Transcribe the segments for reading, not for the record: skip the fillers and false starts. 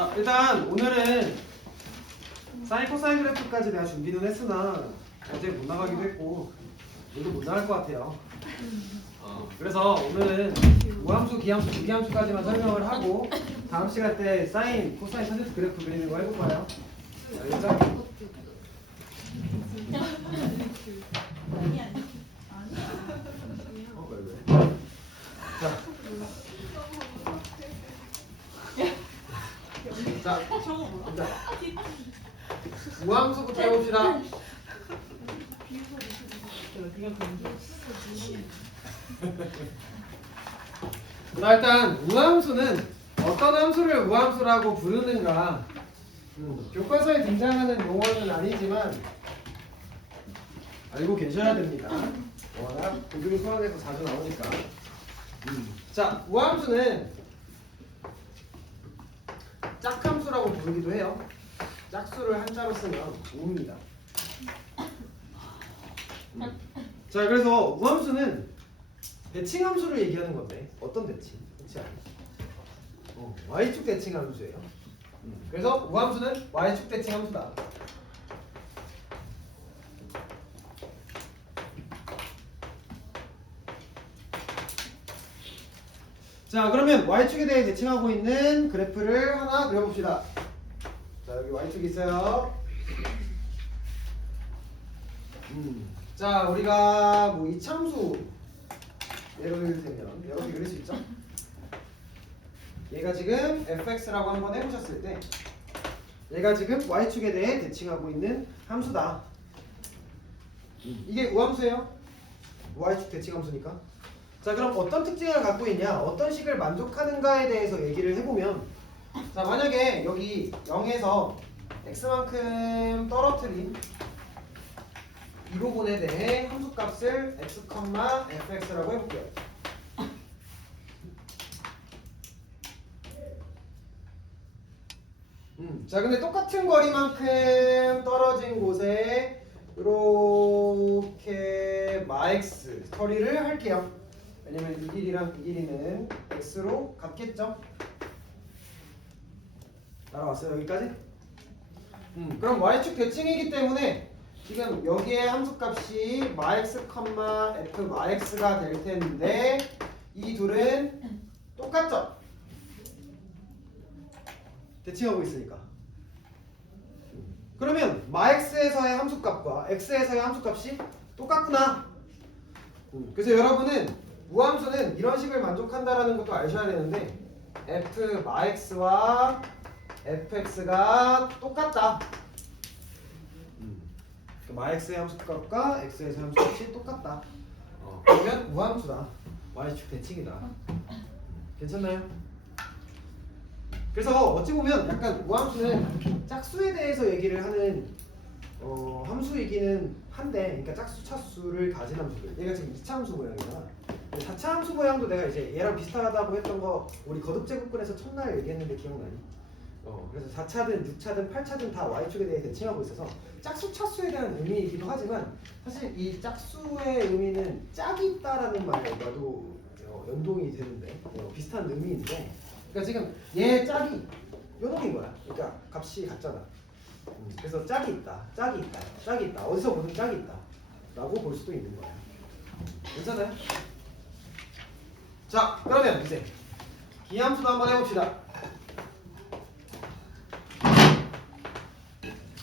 자, 일단 오늘은 사인 코사인 그래프까지 내가 준비는 했으나 어제 못 나가기도 했고 오늘 못 나갈 것 같아요. 그래서 오늘은 우함수, 기함수, 주기함수까지만 설명을 하고 다음 시간 때 사인, 코사인, 탄젠트 그래프 그리는 거 해볼 거예요. 알겠죠? 왜? 자, 우함수부터 해봅시다. 자, 일단 우함수는 어떤 함수를 우함수라고 부르는가, 교과서에 등장하는 용어는 아니지만 알고 계셔야 됩니다. 워낙 고등 수학에서 자주 나오니까. 자, 우함수는 짝함수라고 부르기도 해요. 짝수를 한자로 쓰면 우입니다. 자, 그래서 우함수는 대칭함수를 얘기하는 건데 어떤 대칭? 그렇지 않아요? y축 대칭함수예요. 그래서 우함수는 y축 대칭함수다. 자, 그러면 y축에 대해 대칭하고 있는 그래프를 하나 그려봅시다. 자, 여기 y축이 있어요. 자, 우리가 뭐 이참수 예를 들면 이렇게 그릴 수 있죠? 얘가 지금 fx라고 한번 해보셨을 때 얘가 지금 y축에 대해 대칭하고 있는 함수다. 이게 우함수예요. y축 대칭함수니까. 자, 그럼 어떤 특징을 갖고 있냐, 어떤 식을 만족하는가에 대해서 얘기를 해보면, 자, 만약에 여기 0에서 x만큼 떨어뜨린 이 부분에 대해 함수값을 x, fx라고 해볼게요. 자, 근데 똑같은 거리만큼 떨어진 곳에 이렇게 마x 처리를 할게요. 왜냐면 이 길이랑 이 길이는 x로 같겠죠? 따라왔어요, 여기까지? 그럼 y축 대칭이기 때문에 지금 여기에 함수값이 max, f max가 될 텐데 이 둘은 똑같죠? 대칭하고 있으니까. 그러면 max에서의 함수값과 x에서의 함수값이 똑같구나. 그래서 여러분은 우함수는 이런 식을 만족한다라는 것도 아셔야 되는데 f max와 fx가 똑같다. max의 함수값과 x의 함수값이 똑같다. 그러면 우함수다. y축 대칭이다. 괜찮나요? 그래서 어찌 보면 약간 우함수는 짝수에 대해서 얘기를 하는 함수이기는 한데, 그러니까 짝수, 차수를 가진 함수들. 얘가 지금 2차 함수 모양이잖아. 4차 함수 모양도 내가 이제 얘랑 비슷하다고 했던 거 우리 거듭제곱근에서 첫날 얘기했는데 기억나니? 그래서 4차든 6차든 8차든 다 y축에 대해 대칭하고 있어서 짝수, 차수에 대한 의미이기도 하지만 사실 이 짝수의 의미는 짝이 있다라는 말과도 연동이 되는데 비슷한 의미인데, 그러니까 지금 얘 짝이 요놈인 거야. 그러니까 값이 같잖아. 그래서 짝이 있다, 짝이 있다, 짝이 있다. 어디서 보든 짝이 있다 라고 볼 수도 있는 거야. 괜찮아요? 자, 그러면 이제 기함수도 한번 해봅시다.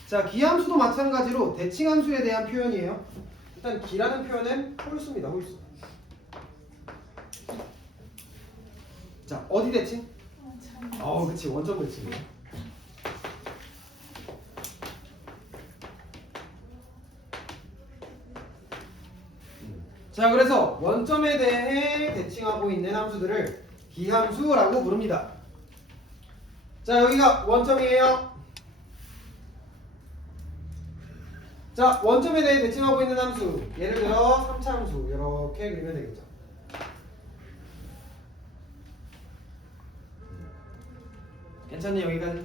자, 기함수도 마찬가지로 대칭함수에 대한 표현이에요. 일단 기라는 표현은 홀수입니다. 홀수. 자, 어디 대칭? 그치, 원점 대칭이에요. 자, 그래서 원점에 대해 대칭하고 있는 함수들을 기함수라고 부릅니다. 자, 여기가 원점이에요. 자, 원점에 대해 대칭하고 있는 함수, 예를 들어 3차 함수 이렇게 그리면 되겠죠. 괜찮니, 여기까지?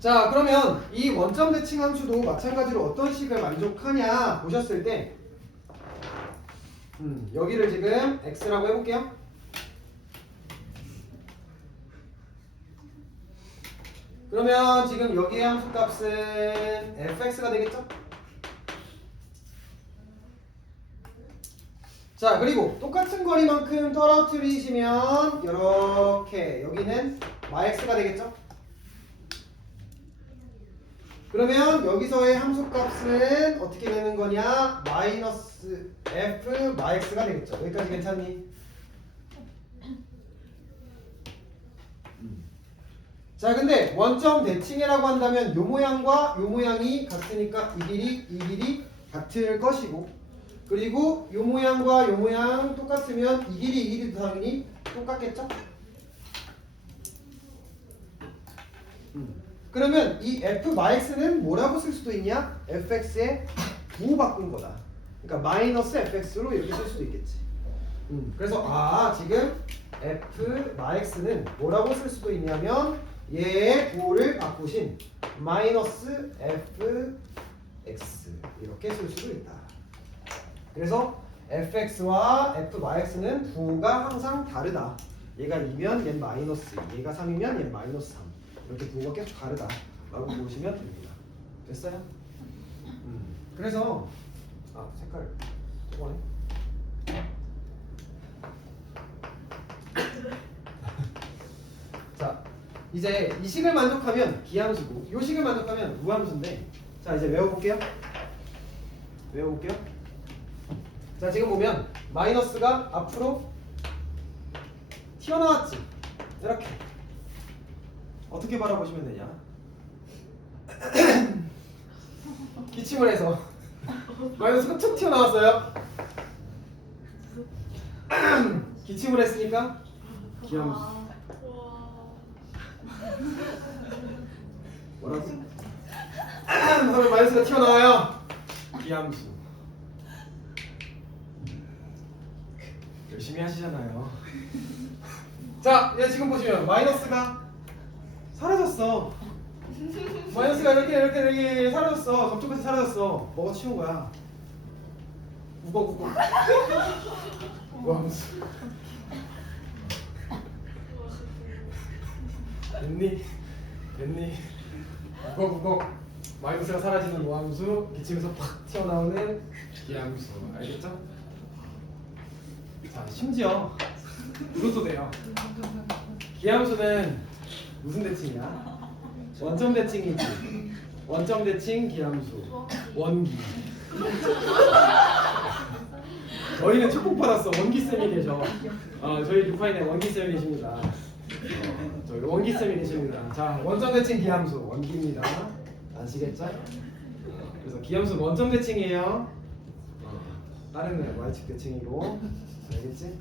자, 그러면 이 원점 대칭 함수도 마찬가지로 어떤 식을 만족하냐 보셨을 때 여기를 지금 x라고 해볼게요. 그러면 지금 여기의 함수값은 fx가 되겠죠? 자, 그리고 똑같은 거리만큼 떨어뜨리시면 이렇게 여기는 x가 되겠죠? 그러면 여기서의 함수값은 어떻게 되는 거냐? 마이너스 f x가 되겠죠. 여기까지 괜찮니? 자, 근데 원점 대칭이라고 한다면 요 모양과 요 모양이 같으니까 이 길이 같을 것이고, 그리고 요 모양과 요 모양 똑같으면 이 길이도 당연히 똑같겠죠? 그러면 이 f(x)는 뭐라고 쓸 수도 있냐? fx에 부호 바꾼 거다. 그러니까 마이너스 fx로 이렇게 쓸 수도 있겠지. 그래서 지금 f(x)는 뭐라고 쓸 수도 있냐면 얘의 부호를 바꾸신 마이너스 fx 이렇게 쓸 수도 있다. 그래서 fx와 f(x)는 부호가 항상 다르다. 얘가 2면 얘는 마이너스 2, 얘가 3이면 얘는 마이너스 3. 이렇게 부호가 계속 다르다 라고 보시면 됩니다. 됐어요? 그래서 색깔 저거네. 자, 이제 이 식을 만족하면 기함수고 이 식을 만족하면 무함수인데, 자 이제 외워볼게요. 자, 지금 보면 마이너스가 앞으로 튀어나왔지. 이렇게 어떻게 바라보시면 되냐? 기침을 해서 마이너스가 툭 튀어나왔어요. 기침을 했으니까 기함수. 뭐라고? 그러면 마이너스가 튀어나와요. 기함수. 열심히 하시잖아요. 자, 이제 지금 보시면 마이너스가 사라졌어. 마이너스가 이렇게 사라졌어. 접촉해서 사라졌어. 뭐가 치운 거야? 우걱. 무함수. 됐니? 우걱. 마이너스가 사라지는 무함수, 기침에서 팍 튀어나오는 기함수. 알겠죠? 자, 심지어 이것도 돼요. 기함수는 무슨 대칭이야? 원점 대칭이지. 원점 대칭 기함수. 원기. 저희는 축복 받았어. 원기 쌤이 계셔. 저희 루파인에 원기 쌤이 계십니다. 저희 원기 쌤이 계십니다. 자, 원점 대칭 기함수 원기입니다. 아시겠죠? 그래서 기함수 원점 대칭이에요. 다른 거는 y축 대칭이고. 알겠지?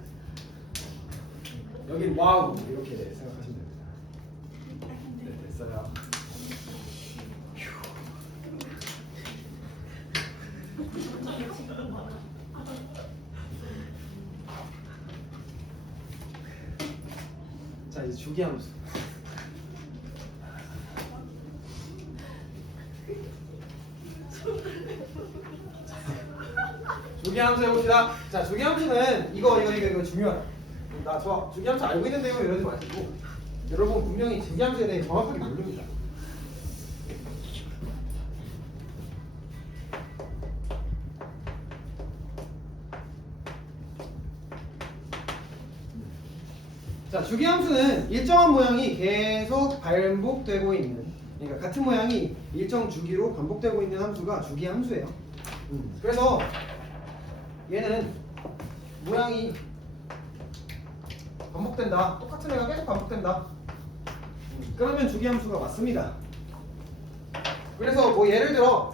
여긴 와우 이렇게 생각하시면 됩니다. 네, 됐어요. 자, 이제 주기함수. 주기함수 해봅시다. 자, 주기함수는 이거 중요하다. 저 주기함수 알고 있는데요 이러지 마시고, 여러분 분명히 주기함수에 대해 정확하게 모릅니다. 자, 주기함수는 일정한 모양이 계속 반복되고 있는, 그러니까 같은 모양이 일정 주기로 반복되고 있는 함수가 주기함수예요. 그래서 얘는 모양이 반복된다. 똑같은 애가 계속 반복된다. 그러면 주기함수가 맞습니다. 그래서 뭐 예를 들어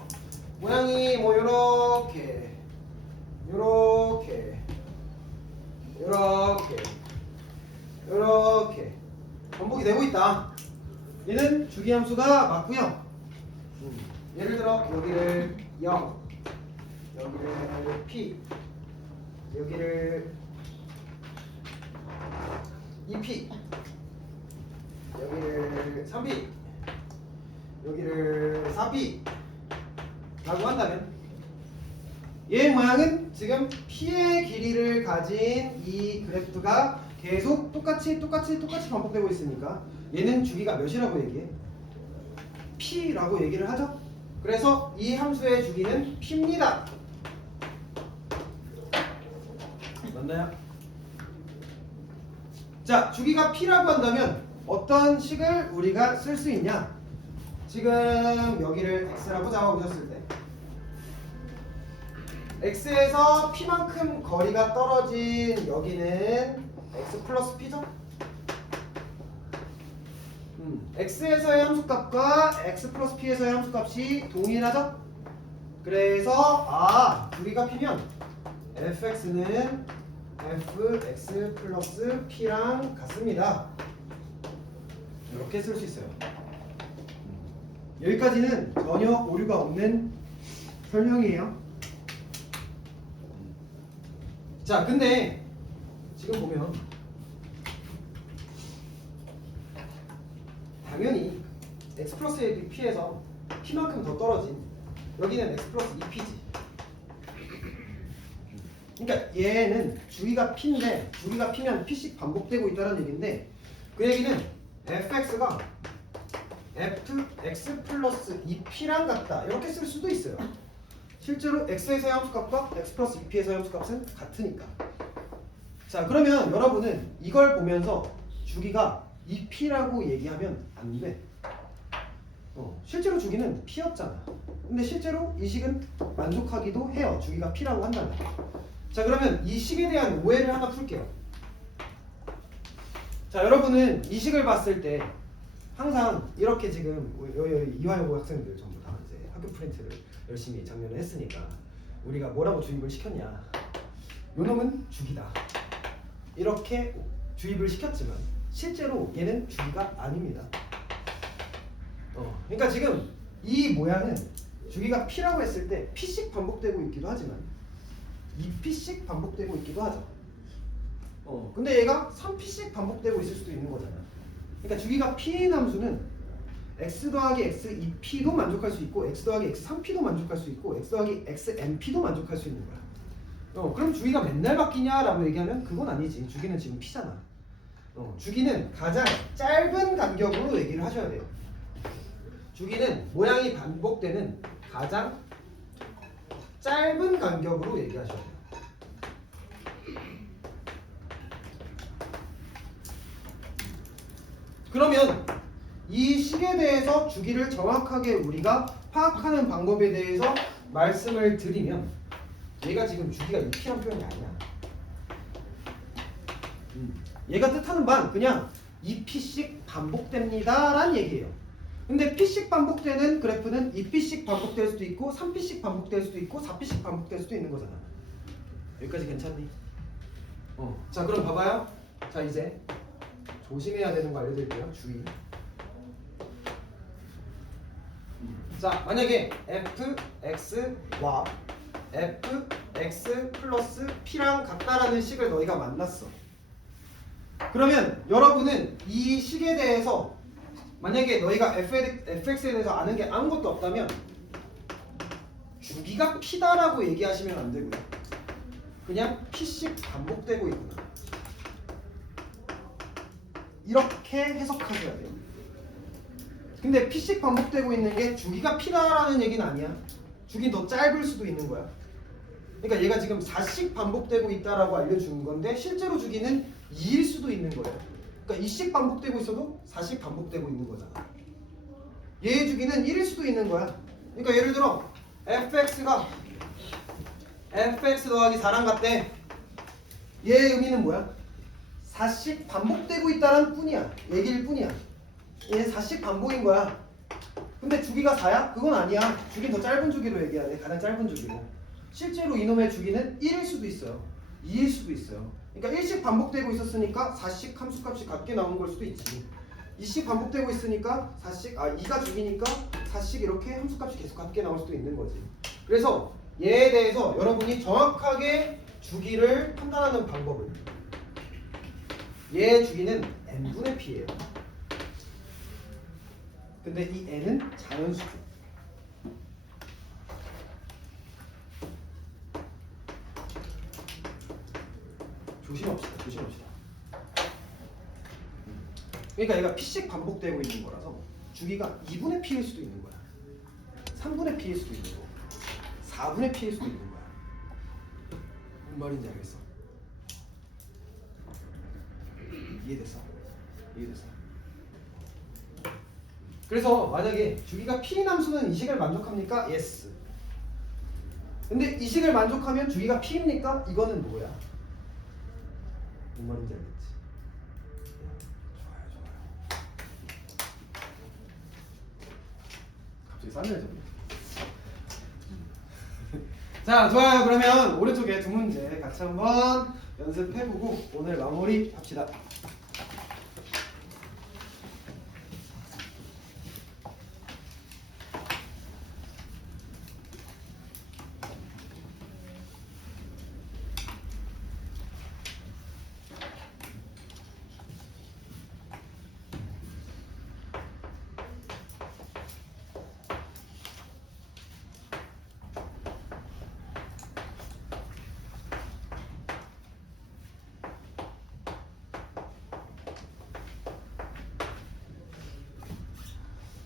모양이 뭐 요렇게 반복이 되고 있다. 얘는 주기함수가 맞고요. 예를 들어 여기를 0, 여기를 P, 여기를 2P, 여기를 3P, 여기를 4P 라고 한다면 얘 모양은 지금 P의 길이를 가진 이 그래프가 계속 똑같이 반복되고 있으니까 얘는 주기가 몇이라고 얘기해? P라고 얘기를 하죠. 그래서 이 함수의 주기는 P입니다. 맞나요? 자, 주기가 P라고 한다면 어떤 식을 우리가 쓸 수 있냐? 지금 여기를 X라고 잡아보셨을 때 X에서 P만큼 거리가 떨어진 여기는 X 플러스 P죠? X에서의 함수값과 X 플러스 P에서의 함수값이 동일하죠? 그래서 주기가 P면 fx는 fx 플러스 P랑 같습니다. 이렇게 쓸 수 있어요. 여기까지는 전혀 오류가 없는 설명이에요. 자, 근데 지금 보면 당연히 x 플러스 P에서 P만큼 더 떨어진 여기는 x 플러스 2P지. 그러니까 얘는 주기가 P인데 주기가 P면 P씩 반복되고 있다는 얘기인데 그 얘기는 fx가 fx 플러스 2P랑 같다 이렇게 쓸 수도 있어요. 실제로 x에서의 함수값과 x 플러스 2P에서의 함수값은 같으니까. 자, 그러면 여러분은 이걸 보면서 주기가 2P라고 얘기하면 안 돼. 실제로 주기는 P였잖아. 근데 실제로 이 식은 만족하기도 해요. 주기가 P라고 한다면. 자, 그러면 이 식에 대한 오해를 하나 풀게요. 자, 여러분은 이 식을 봤을 때 항상 이렇게 지금 이화여고 학생들 전부 다 이제 학교 프린트를 열심히 작년에 했으니까 우리가 뭐라고 주입을 시켰냐? 요 놈은 주기다. 이렇게 주입을 시켰지만 실제로 얘는 주기가 아닙니다. 그러니까 지금 이 모양은 주기가 P라고 했을 때 P씩 반복되고 있기도 하지만 2P씩 반복되고 있기도 하죠. 근데 얘가 3P씩 반복되고 있을 수도 있는 거잖아. 그러니까 주기가 P인 함수는 x 더하기 x 2P도 만족할 수 있고 x 더하기 x 3P도 만족할 수 있고 x 더하기 x nP도 만족할 수 있는 거야. 그럼 주기가 맨날 바뀌냐라고 얘기하면 그건 아니지. 주기는 지금 P잖아. 주기는 가장 짧은 간격으로 얘기를 하셔야 돼요. 주기는 모양이 반복되는 가장 짧은 간격으로 얘기하셔야 돼요. 그러면 이 식에 대해서 주기를 정확하게 우리가 파악하는 방법에 대해서 말씀을 드리면 얘가 지금 주기가 2P란 표현이 아니야. 얘가 뜻하는 바는 그냥 2P씩 반복됩니다 라는 얘기예요. 근데 P씩 반복되는 그래프는 2P씩 반복될 수도 있고 3P씩 반복될 수도 있고 4P씩 반복될 수도 있는 거잖아. 여기까지 괜찮니? 자, 그럼 봐봐요. 자, 이제 조심해야 되는 거 알려드릴게요. 주의. 자, 만약에 fx와 fx 플러스 p랑 같다라는 식을 너희가 만났어. 그러면 여러분은 이 식에 대해서 만약에 너희가 fx에 대해서 아는 게 아무것도 없다면 주기가 p다라고 얘기하시면 안 되고요. 그냥 p씩 반복되고 있구나. 이렇게 해석하셔야 돼요. 근데 p씩 반복되고 있는 게 주기가 p다라는 얘기는 아니야. 주기는 더 짧을 수도 있는 거야. 그러니까 얘가 지금 4씩 반복되고 있다라고 알려주는 건데 실제로 주기는 2일 수도 있는 거예요. 그러니까 2씩 반복되고 있어도 4씩 반복되고 있는 거잖아. 얘의 주기는 1일 수도 있는 거야. 그러니까 예를 들어 fx가 fx 더하기 4랑 같대. 얘의 의미는 뭐야? 4씩 반복되고 있다는 뿐이야. 얘기일 뿐이야. 얘는 4씩 반복인 거야. 근데 주기가 4야? 그건 아니야. 주기는 더 짧은 주기로 얘기해야 돼. 가장 짧은 주기로. 실제로 이놈의 주기는 1일 수도 있어요. 2일 수도 있어요. 그러니까 1씩 반복되고 있었으니까 4씩 함수값이 같게 나오는 걸 수도 있지. 2씩 반복되고 있으니까 4씩 2가 주기니까 4씩 이렇게 함수값이 계속 같게 나올 수도 있는 거지. 그래서 얘에 대해서 여러분이 정확하게 주기를 판단하는 방법을 얘의 주기는 n분의 p예요. 근데 이 n은 자연수죠. 조심합시다. 그러니까 얘가 p씩 반복되고 있는 거라서 주기가 2분의 p일 수도 있는 거야. 3분의 p일 수도 있는 거고 4분의 p일 수도 있는 거야. 무슨 말인지 알겠어? 이해됐어? 이해됐어? 그래서 만약에 주기가 p인 함수는 이 식을 만족합니까? yes. 근데 이 식을 만족하면 주기가 p입니까? 이거는 뭐야? 무슨 말인지 알겠지? 좋아요. 갑자기 싸늘해졌네. 자, 좋아요. 그러면 오른쪽에 두 문제 같이 한번 연습해보고 오늘 마무리 합시다.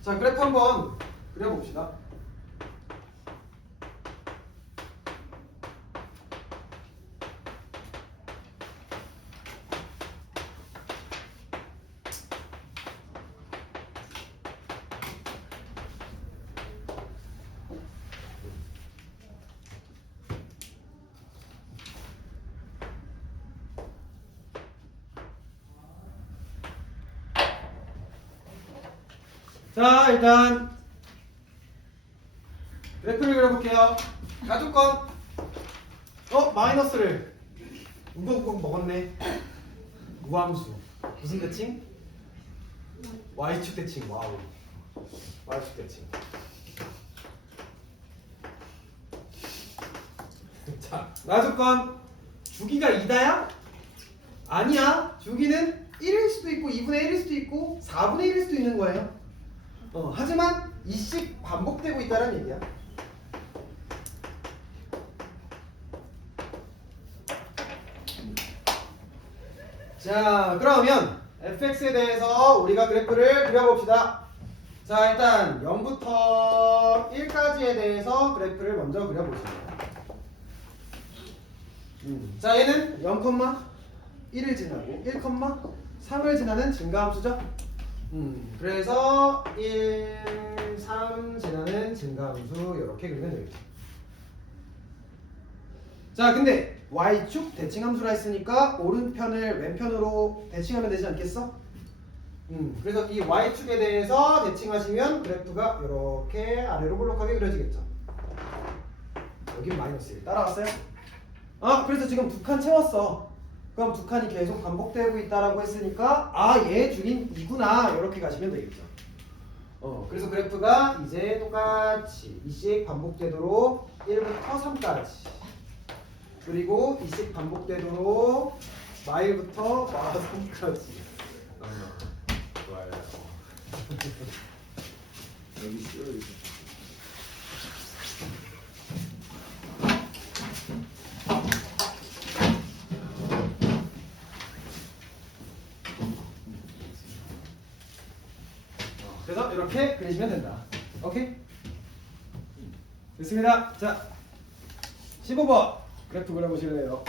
자, 그래프 한번 그려봅시다. 자, 일단 그래프를 그려볼게요. 가족권 마이너스를 우걱우걱 먹었네. 무함수 무슨 대칭? Y축 대칭. 와우. Y축 대칭. 자, 가족권 주기가 2다야? 아니야. 주기는 1일 수도 있고 2분의 1일 수도 있고 4분의 1일 수도 있는 거예요. 하지만 이 식 반복되고 있다는 얘기야. 자, 그러면 fx에 대해서 우리가 그래프를 그려봅시다. 자, 일단 0부터 1까지에 대해서 그래프를 먼저 그려보시죠. 자, 얘는 0,1을 지나고 1,3을 지나는 증가함수죠. 그래서 1, 3 지나는 증가함수 이렇게 그리면 되겠죠. 자, 근데 y축 대칭함수라 했으니까 오른편을 왼편으로 대칭하면 되지 않겠어? 그래서 이 y축에 대해서 대칭하시면 그래프가 이렇게 아래로 볼록하게 그려지겠죠. 여긴 마이너스 1 따라왔어요? 그래서 지금 두 칸 채웠어. 그럼 두 칸이 계속 반복되고 있다라고 했으니까 얘 주긴 2구나 이렇게 가시면 되겠죠. 그래서 그래프가 이제 똑같이 이 식 반복되도록 1부터 3까지 그리고 이 식 반복되도록 마일부터 마3까지 좋아요. 여기 있어요. 그래서 이렇게 그리시면 된다. 오케이? 됐습니다. 자, 15번 그래프 그려보실래요?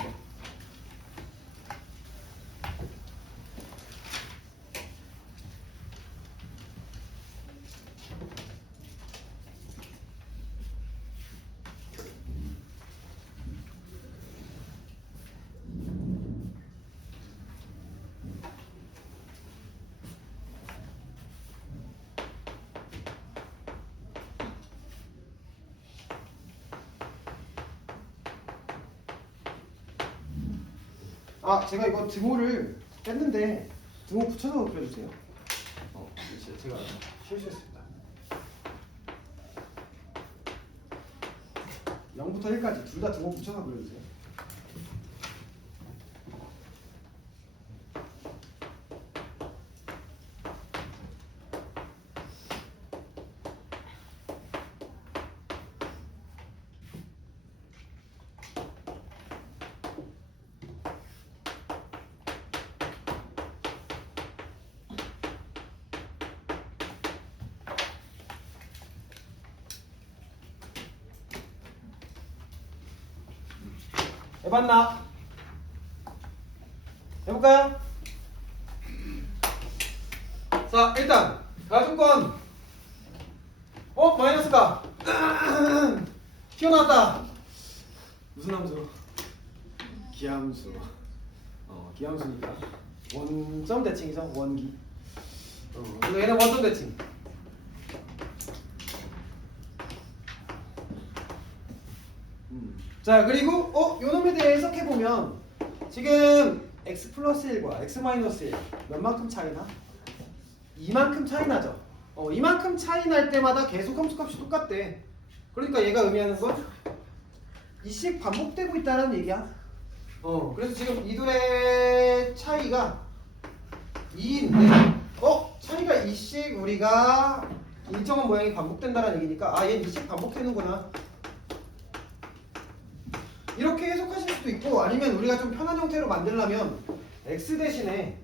제가 이거 등호를 뺐는데 등호 붙여서 그려주세요. 제가 실수했습니다. 0부터 1까지 둘 다 등호 붙여서 그려주세요. 해봤나? 해볼까요? 자, 일단 가중권 마이너스가 튀어나왔다. 무슨 함수? 기함수. 기함수니까 원점 대칭이죠. 원기. 그리고 얘는 원점 대칭. 자, 그리고 요 놈에 대해 해석해 보면 지금 x 플러스 1과 x 마이너스 1 몇만큼 차이나? 이만큼 차이 나죠. 이만큼 차이 날 때마다 계속 함수값이 똑같대. 그러니까 얘가 의미하는 건 이씩 반복되고 있다는 얘기야. 그래서 지금 이 둘의 차이가 2인데 차이가 이씩 우리가 일정한 모양이 반복된다는 얘기니까 얘는 이씩 반복되는구나. 이렇게 해석하실 수도 있고, 아니면 우리가 좀 편한 형태로 만들려면 x 대신에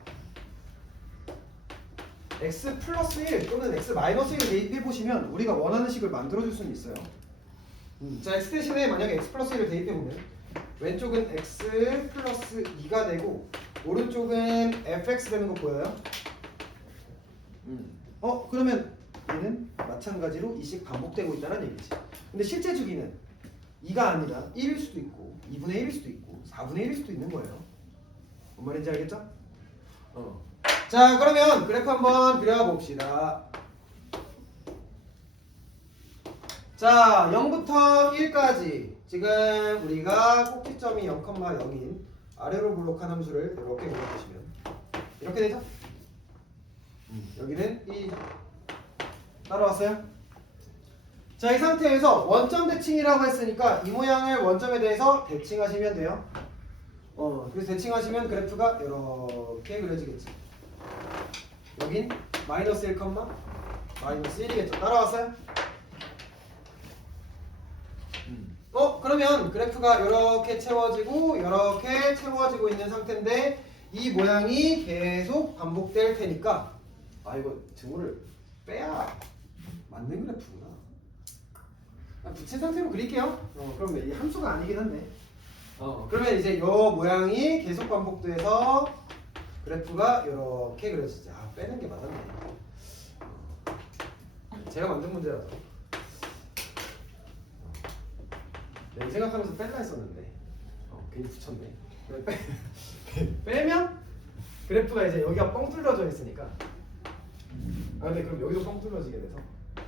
x 플러스 1 또는 x 마이너스 1을 대입해 보시면 우리가 원하는 식을 만들어 줄 수는 있어요. 자, x 대신에 만약에 x 플러스 1을 대입해 보면 왼쪽은 x 플러스 2가 되고 오른쪽은 fx 되는 거 보여요? 그러면 얘는 마찬가지로 이식 반복되고 있다는 얘기지. 근데 실제 주기는 2가 아니라 1일 수도 있고 2분의 1일 수도 있고 4분의 1일 수도 있는 거예요. 뭔 말인지 알겠죠? 자, 그러면 그래프 한번 그려봅시다. 자, 0부터 1까지 지금 우리가 꼭지점이 0,0인 아래로 블록한 함수를 이렇게 그려보시면 이렇게 되죠? 여기는 1이죠. 따라왔어요? 자, 이 상태에서 원점 대칭이라고 했으니까 이 모양을 원점에 대해서 대칭하시면 돼요. 그래서 대칭하시면 그래프가 이렇게 그려지겠지. 여긴 마이너스 1, 마이너스 1이겠죠. 따라왔어요? 그러면 그래프가 이렇게 채워지고 이렇게 채워지고 있는 상태인데 이 모양이 계속 반복될 테니까 이거 등호를 빼야 맞는 그래프구나. 붙인 상태로 그릴게요. 그러면 이 함수가 아니긴 한데. 그러면 이제 이 모양이 계속 반복돼서 그래프가 이렇게 그려지죠. 빼는 게 맞았네. 제가 만든 문제라서. 내가 생각하면서 뺄라 했었는데 괜히 붙였네. 빼면 그래프가 이제 여기가 뻥 뚫려져 있으니까. 근데 그럼 여기도 뻥 뚫려지게 돼서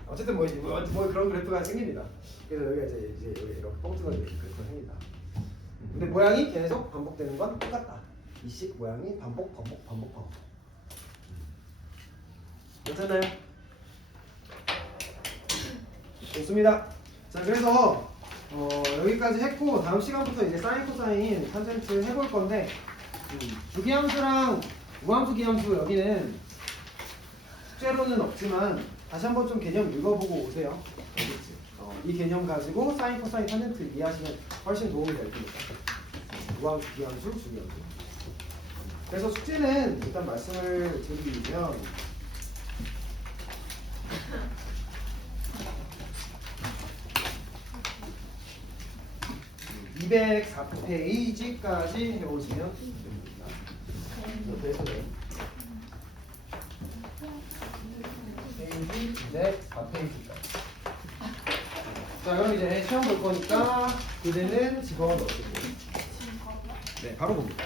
어쨌든 뭐 그런 그래프가 생깁니다. 그래서 여기가 이제 여기 이렇게 뻥 뚫려지는 그래프가 생긴다. 근데 모양이 계속 반복되는 건 똑같다. 이식 모양이 반복. 괜찮나요? 좋습니다. 자, 그래서 여기까지 했고 다음 시간부터 이제 사인 코사인 탄젠트 해볼 건데 주기함수랑 우함수 기함수 여기는 숙제로는 없지만 다시 한번 좀 개념 읽어보고 오세요. 알겠지? 이 개념 가지고 사인 코사인 탄젠트 이해하시면 훨씬 도움이 될 테니까. 우함수 기함수 주기함수. 그래서 숙제는 일단 말씀을 드리면 204페이지까지 해오시면 됩니다. 그래서 페이지 204페이지까지. 자, 그럼 이제 시험 볼 거니까 교재는 집어넣으시고. 네, 바로 봅니다.